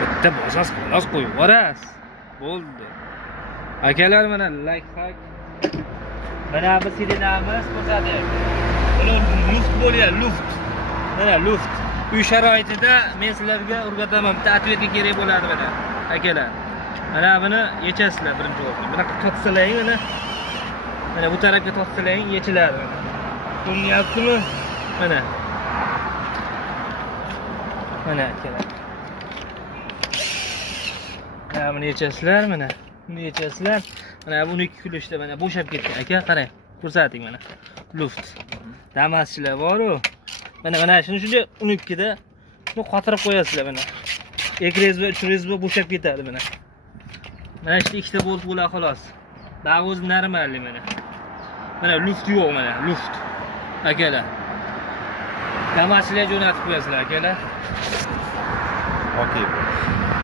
Bitta bosas xolos qo'yib yuborasiz. Bo'ldi. Akalar mana like. Mana bu sirenamiz ko'rsatyapti. Ular luft bo'lyapti, luft. Mana luft. Uy sharoitida men sizlarga o'rgataman. Bitta atvetga kerak bo'ladi mana. Akalar. Mana buni yechasizlar birinchi o'rinda. Bunaqa tortsalang mana. Mana bu tarafga tortsalang yechiladi mana. Ko'rinyaptimi? Mana. Mana akalar. Mana buni yechasizlar mana. Buni yechasizlar. Mana buni 2 kulishda mana bo'shab ketdi aka, qarang. Ko'rsating mana. Luft. Damaschilar bor-ku. Mana shuni shuncha 12 da buni qotirib qo'yasizlar mana. Ekres va uchrez va bo'shab ketadi mana. Mana ishda ikkita bolt bo'ladi xolos. Davoz normalniy mana. Mana luft yo'q mana, luft. Akalar. Damaschilar jo'natib qo'yasizlar akalar. Okey.